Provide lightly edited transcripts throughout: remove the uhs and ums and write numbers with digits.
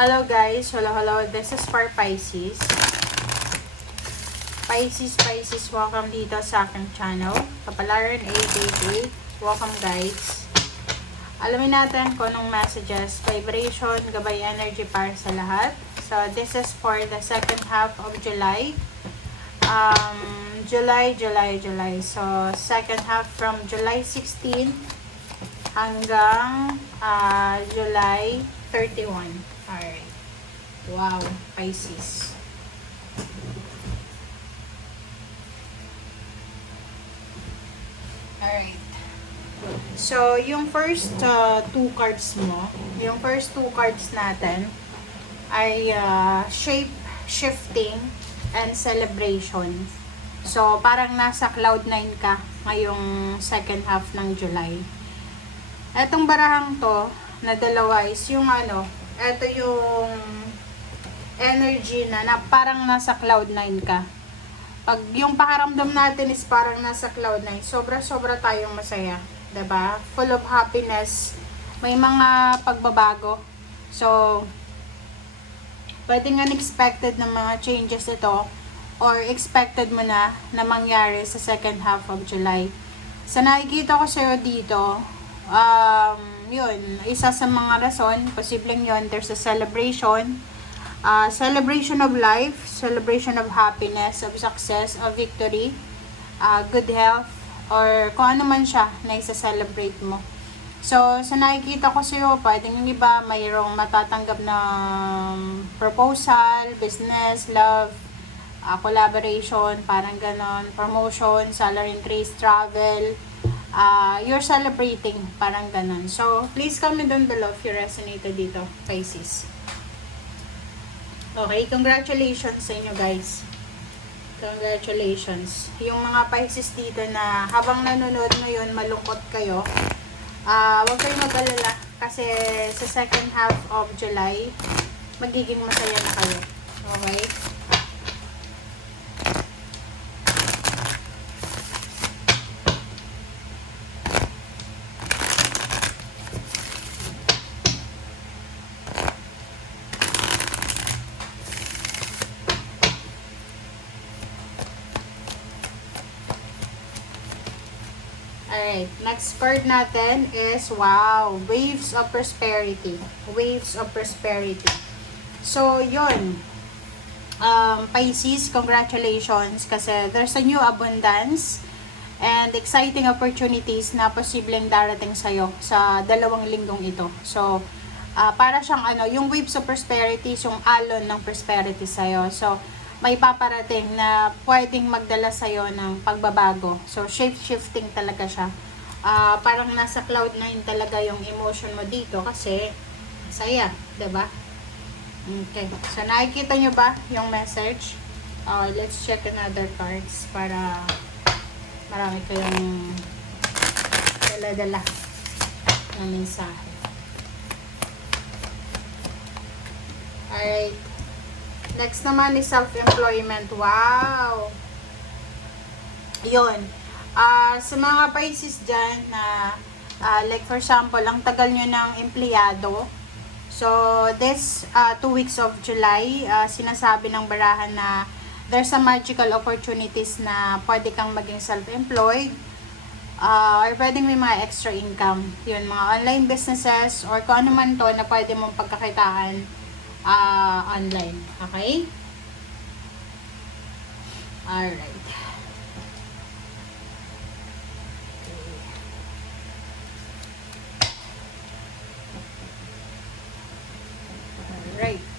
Hello guys, hello. This is for Pisces. Pisces, welcome dito sa aking channel. Kapalaran 888. Welcome guys. Alamin natin kung anong messages, vibration, gabay energy para sa lahat. So this is for the second half of July. July. So second half from July 16 hanggang July 31. Alright. Wow, Pisces. Alright. So, yung first two cards mo, yung first two cards natin ay shape shifting and celebration. So, parang nasa cloud 9 ka ngayong second half ng July. Etong barahang to, na dalawa is yung ito yung energy na parang nasa cloud 9 ka. Pag yung pakiramdam natin is parang nasa cloud 9, sobra-sobra tayong masaya. 'Di ba? Full of happiness. May mga pagbabago. So, pwedeng unexpected na mga changes ito or expected mo na mangyari sa second half of July. Sa nakikita ko sa'yo dito, yun, isa sa mga rason, posibleng yun, there's a celebration, celebration of life, celebration of happiness, of success, of victory, good health, or kung ano man siya na isa-celebrate mo. So, sa nakikita ko sa'yo, pwedeng yung iba, mayroong matatanggap na proposal, business, love, collaboration, parang ganon, promotion, salary increase, travel, you're celebrating, parang ganon. So, please comment down below if you resonated dito, Pisces. Okay, congratulations sa inyo guys. Congratulations. Yung mga Pisces dito na habang nanonood ngayon, malungkot kayo, huwag kayong mag-alala kasi sa second half of July, magiging masaya na kayo. Okay? Alright, next card natin is, wow, waves of prosperity. Waves of prosperity. So, yun. Pisces, congratulations kasi there's a new abundance and exciting opportunities na posibleng darating sa'yo sa 2 linggong ito. So, para siyang yung waves of prosperity, yung alon ng prosperity sa'yo. So, may paparating na pwedeng magdala sa'yo ng pagbabago. So, shape-shifting talaga siya. Parang nasa cloud 9 talaga yung emotion mo dito kasi saya, 'di ba? Okay. So, nakikita nyo ba yung message? Let's check another cards para marami kayong dala-dala ng mensahe. Alright. Next naman is self-employment. Wow! Yun. Sa mga Pisces dyan na, like for example, ang tagal nyo ng empleyado. So, this 2 weeks of July, sinasabi ng barahan na there's a magical opportunities na pwede kang maging self-employed. Or pwedeng may mga extra income. Yun, mga online businesses or kung ano man to na pwede mong pagkakitaan online. Okay? Alright. Alright.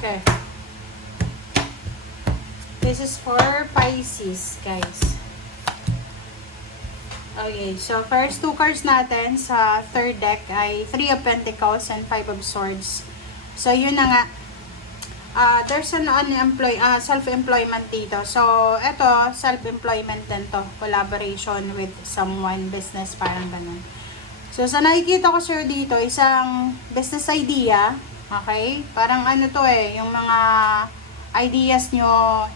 Okay. This is for Pisces, guys. Okay, so first two cards natin sa third deck ay 3 of Pentacles and 5 of Swords. So, yun na nga. There's an self-employment dito. So, eto, self-employment din to. Collaboration with someone, business, parang ganun. So, sa nakikita ko sir dito, isang business idea. Okay? Parang ano to yung mga ideas nyo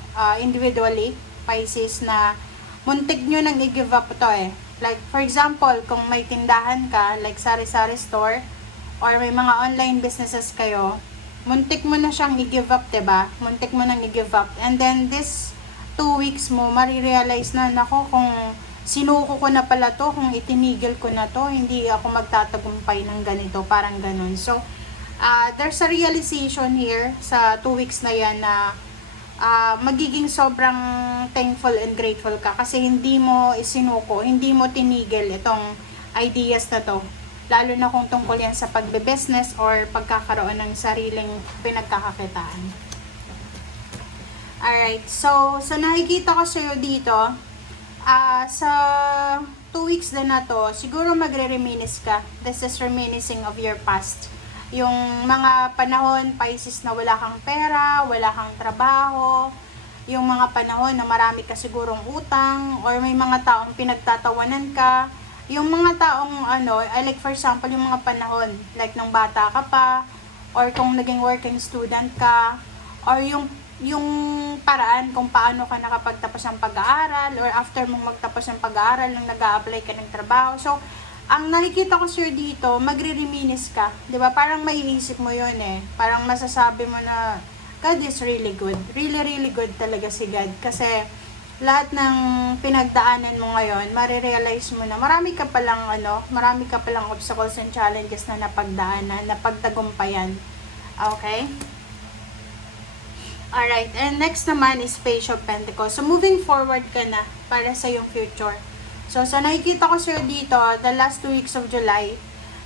individually, Pisces, na muntik nyo nang i-give up to Like, for example, kung may tindahan ka, like sari-sari store, or may mga online businesses kayo, muntik mo na siyang i-give up, diba? Muntik mo nang i-give up. And then, this 2 weeks mo, marirealize na, nako, kung sinuko ko na pala to, kung itinigil ko na to, hindi ako magtatagumpay ng ganito, parang ganun. So, there's a realization here sa 2 weeks na yan na magiging sobrang thankful and grateful ka kasi hindi mo isinuko, hindi mo tinigil itong ideas na to. Lalo na kung tungkol yan sa pagbe-business or pagkakaroon ng sariling pinagkakakitaan. Alright, so nakikita ko sa'yo dito, sa 2 weeks na to, siguro magre-reminisce ka. This is reminiscing of your past. Yung mga panahon, Pisces, na wala kang pera, wala kang trabaho, yung mga panahon na marami ka sigurong utang, or may mga taong pinagtatawanan ka, yung mga taong like for example, yung mga panahon, like nung bata ka pa, or kung naging working student ka, or yung paraan kung paano ka nakapagtapos ng pag-aaral, or after mong magtapos ng pag-aaral, nang nag-a-apply ka ng trabaho. So, ang nakikita ko sir dito, magre-reminisce ka. 'Di ba? Parang maiisip mo 'yon Parang masasabi mo na, God is really good. Really, really good talaga si God. Kasi, lahat ng pinagdaanan mo ngayon, marirealize mo na marami ka palang obstacles and challenges na napagdaanan, napagtagumpayan. Okay? Alright, and next naman is Page of Pentacles. So, moving forward ka na para sa yung future. So, nakikita ko sir dito, the last 2 weeks of July,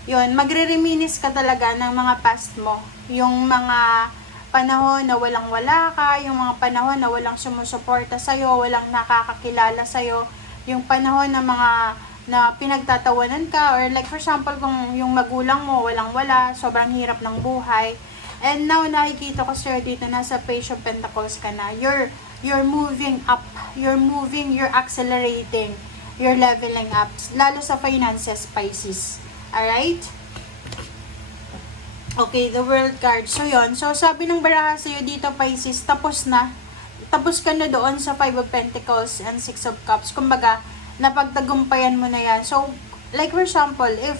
yun, magre-reminisce ka talaga ng mga past mo. Yung mga panahon na walang-wala ka, yung mga panahon na walang sumusuporta sa'yo, walang nakakakilala sa'yo, yung panahon na pinagtatawanan ka, or like for example, kung yung magulang mo walang-wala, sobrang hirap ng buhay. And now, nakikita ko sir dito, nasa Page of Pentacles ka na. You're moving up, you're accelerating, you're leveling up, lalo sa finances, Pisces. Alright? Okay, the World card. So, yun. So, sabi ng baraha sa'yo dito, Pisces, tapos na. Tapos ka na doon sa 5 of Pentacles and 6 of Cups. Kumbaga, napagtagumpayan mo na yan. So, like for example, if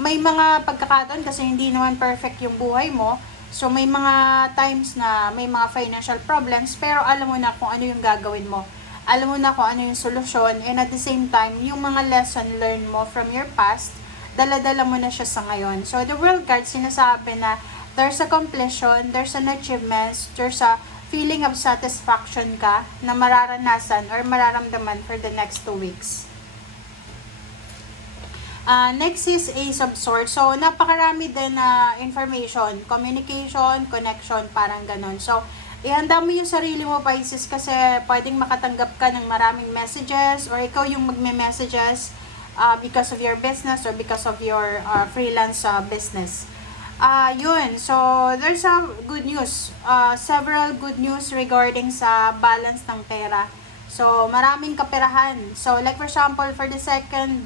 may mga pagkakataon, kasi hindi naman perfect yung buhay mo, so may mga times na may mga financial problems, pero alam mo na kung ano yung gagawin mo. Alam mo na kung ano yung solusyon, and at the same time, yung mga lesson learned mo from your past, dala-dala mo na siya sa ngayon. So, the World card, sinasabi na there's a completion, there's an achievement, there's a feeling of satisfaction ka na mararanasan or mararamdaman for the next 2 weeks. Next is Ace of Swords. So, napakarami din na information, communication, connection, parang ganon. So, ihanda mo yung sarili mo, Pisces, kasi pwedeng makatanggap ka ng maraming messages, or ikaw yung magme-messages because of your business or because of your freelance business. Yun. So, there's a good news. Several good news regarding sa balance ng pera. So, maraming kaperahan. So, like for example, for the second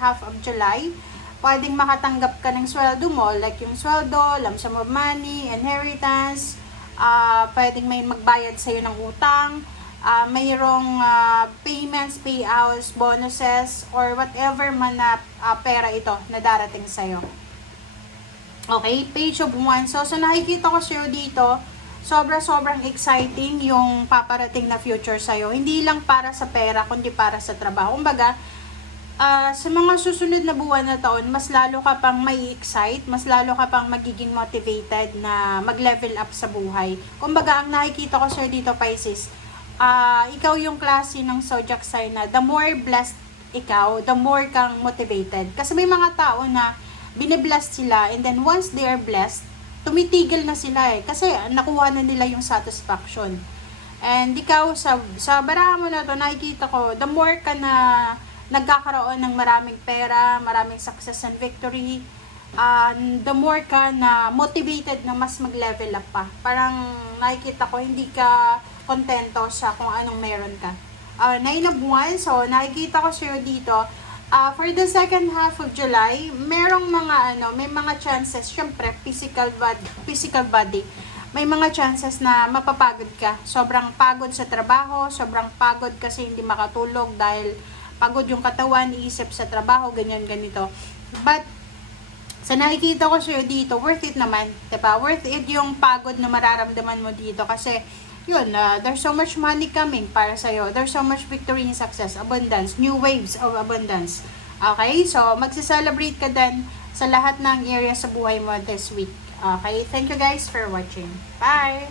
half of July, pwedeng makatanggap ka ng sweldo mo, like yung sweldo, lump sum of money, inheritance, pwedeng may magbayad sa'yo ng utang, mayroong payments, payouts, bonuses, or whatever man na pera ito na darating sa'yo. Okay, Page of Wands. So, nakikita ko sa'yo dito, sobrang exciting yung paparating na future sa'yo. Hindi lang para sa pera, kundi para sa trabaho. Kumbaga, sa mga susunod na buwan na taon, mas lalo ka pang may excite, mas lalo ka pang magiging motivated na mag-level up sa buhay. Kumbaga, ang nakikita ko sa'yo dito, Pisces, ikaw yung klase ng zodiac sign na the more blessed ikaw, the more kang motivated. Kasi may mga tao na biniblessed sila, and then once they are blessed, tumitigil na sila kasi nakuha na nila yung satisfaction. And ikaw, sa baraha mo na to, nakikita ko, the more ka na nagkakaroon ng maraming pera, maraming success and victory, the more ka na motivated na mas mag-level up pa. Parang nakikita ko, hindi ka kontento sa kung anong meron ka. 9 of Wands, so nakikita ko sa'yo dito, for the second half of July, merong mga may mga chances, syempre, physical body. May mga chances na mapapagod ka. Sobrang pagod sa trabaho, sobrang pagod kasi hindi makatulog dahil pagod yung katawan, iisip sa trabaho, ganyan, ganito. But, sa nakikita ko sa'yo dito, worth it naman. Diba? Worth it yung pagod na mararamdaman mo dito kasi yun, there's so much money coming para sa'yo. There's so much victory and success, abundance, new waves of abundance. Okay? So, magse-celebrate ka din sa lahat ng area sa buhay mo this week. Okay? Thank you guys for watching. Bye!